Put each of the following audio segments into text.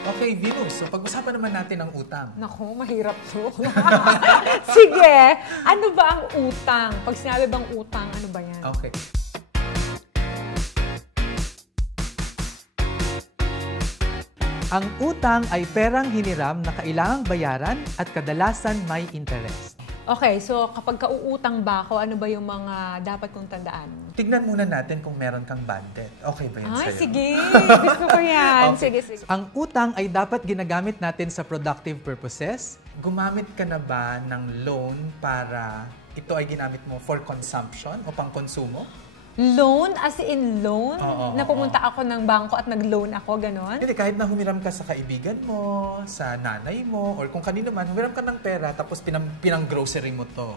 Okay, Venus. So, pag-usapan naman natin ang utang. Naku, mahirap to. Sige, ano ba ang utang? Pag sinabi bang utang, ano ba yan? Okay. Ang utang ay perang hiniram na kailangang bayaran at kadalasan may interest. Okay, so kapag kauutang ba ako, ano ba yung mga dapat kong tandaan? Tignan muna natin kung meron kang bad debt. Okay ba yun Ay, sa'yo? sige. Gusto ko yan. Okay. Sige. Ang utang ay dapat ginagamit natin sa productive purposes. Gumamit ka na ba ng loan para ito ay ginamit mo for consumption o pang-konsumo? Loan? As in loan? Oo, na pumunta ako ng bangko at nag-loan ako, ganon? Hindi, kahit na humiram ka sa kaibigan mo, sa nanay mo, or kung kanino man, humiram ka ng pera tapos pinang-grocery mo to.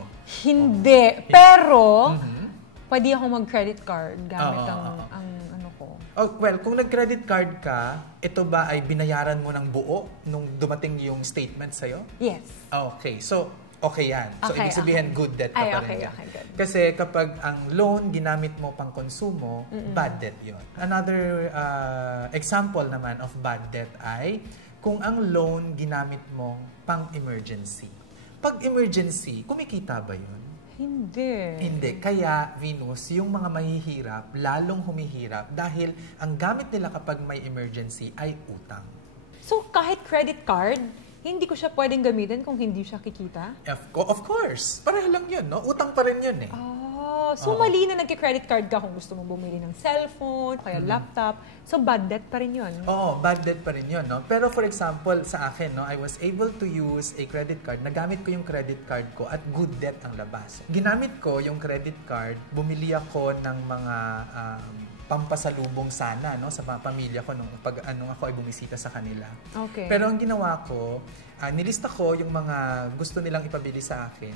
Hindi. Pero, pwede ako mag-credit card gamit ang ano ko. Oh, well, kung nag-credit card ka, ito ba ay binayaran mo ng buo nung dumating yung statement sa'yo? Yes. Okay, so okay yan. So, Okay, ibig sabihin, okay. good debt ka pa rin yan. Okay, good. Kasi kapag ang loan ginamit mo pang konsumo, bad debt yun. Another example naman of bad debt ay kung ang loan ginamit mo pang emergency. Pag emergency, kumikita ba yun? Hindi. Kaya, Venus, yung mga mahihirap, lalong humihirap dahil ang gamit nila kapag may emergency ay utang. So, kahit credit card, hindi ko siya pwedeng gamitin kung hindi siya kikita? Of course. Pareho lang yun, no? Utang pa rin yun eh. So mali na nagki-credit card ka kung gusto mong bumili ng cellphone, kaya laptop. So bad debt pa rin yun. Oo, bad debt pa rin yun, no? Pero for example, sa akin, no, I was able to use a credit card. Nagamit ko yung credit card ko at good debt ang labas. Ginamit ko yung credit card, bumili ako ng mga pampasalubong sana, no, sa mga pamilya ko nung ako ay bumisita sa kanila. Okay. Pero ang ginawa ko, nilista ko yung mga gusto nilang ipabili sa akin.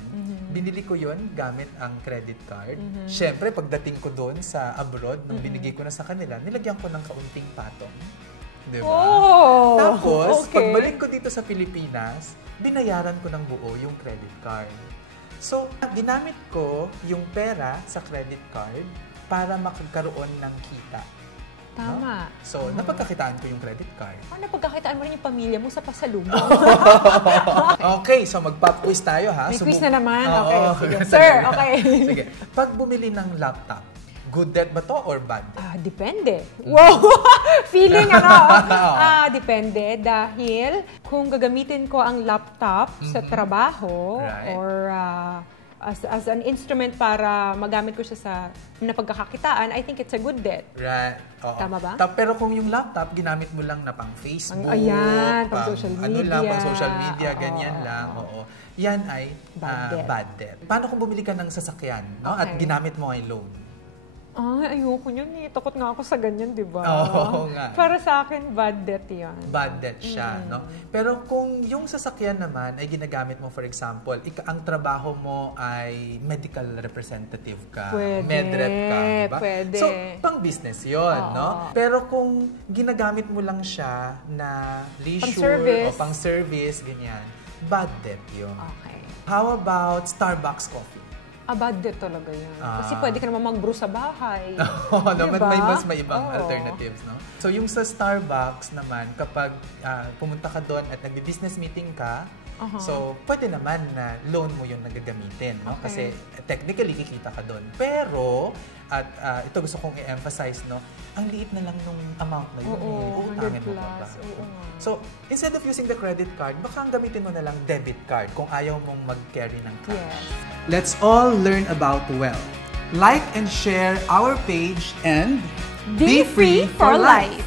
Binili ko yon gamit ang credit card. Siyempre, pagdating ko doon sa abroad, nung binigay ko na sa kanila, nilagyan ko ng kaunting patong. Diba? Oh, Tapos, okay. pagbalik ko dito sa Pilipinas, binayaran ko ng buo yung credit card. So, ginamit ko yung pera sa credit card para makagkaroon ng kita. Tama. No? So, napagkakitaan ko yung credit card. Napagkakitaan mo rin yung pamilya mo sa pasalubong. Okay, so mag-pop quiz tayo, ha? May quiz na naman? Oo, Okay, sige. Sir, okay. Sige. Pag bumili ng laptop, good debt ba to or bad debt? Depende. Wow! Feeling depende. Dahil kung gagamitin ko ang laptop sa trabaho or as an instrument para magamit ko siya sa napagkakakitaan, I think it's a good debt. Right. Oo. Tama ba? Pero kung yung laptop, ginamit mo lang na pang Facebook, pang social media. pang social media, ganyan lang. Oo. Yan ay bad debt. Paano kung bumili ka ng sasakyan, no? At ginamit mo ay loan? Ay, ayoko yun eh. Takot nga ako sa ganyan, di ba? Oo nga. Para sa akin, bad debt yan. Bad debt siya, no? Pero kung yung sasakyan naman ay ginagamit mo, for example, ang trabaho mo ay medical representative ka, medrep ka, di ba? Pwede. So, pang-business yun, no? Pero kung ginagamit mo lang siya na leisure o pang-service, ganyan, bad debt yun. Okay. How about Starbucks coffee? Bad debt talaga yan. Kasi pwede ka naman mag-brew sa bahay. Oo, naman diba? may ibang alternatives, no? So, yung sa Starbucks naman, kapag pumunta ka doon at nagbi-business meeting ka, so, pwede naman na loan mo yung nagagamitin, no? Kasi technically, kikita ka doon. Pero, at ito gusto kong i-emphasize, no? Ang liit na lang nung amount na yun. Utangin mo pa ba? So, instead of using the credit card, baka ang gamitin mo na lang debit card kung ayaw mong mag-carry ng cash. Yes. Let's all learn about wealth. Like and share our page and Be free for life!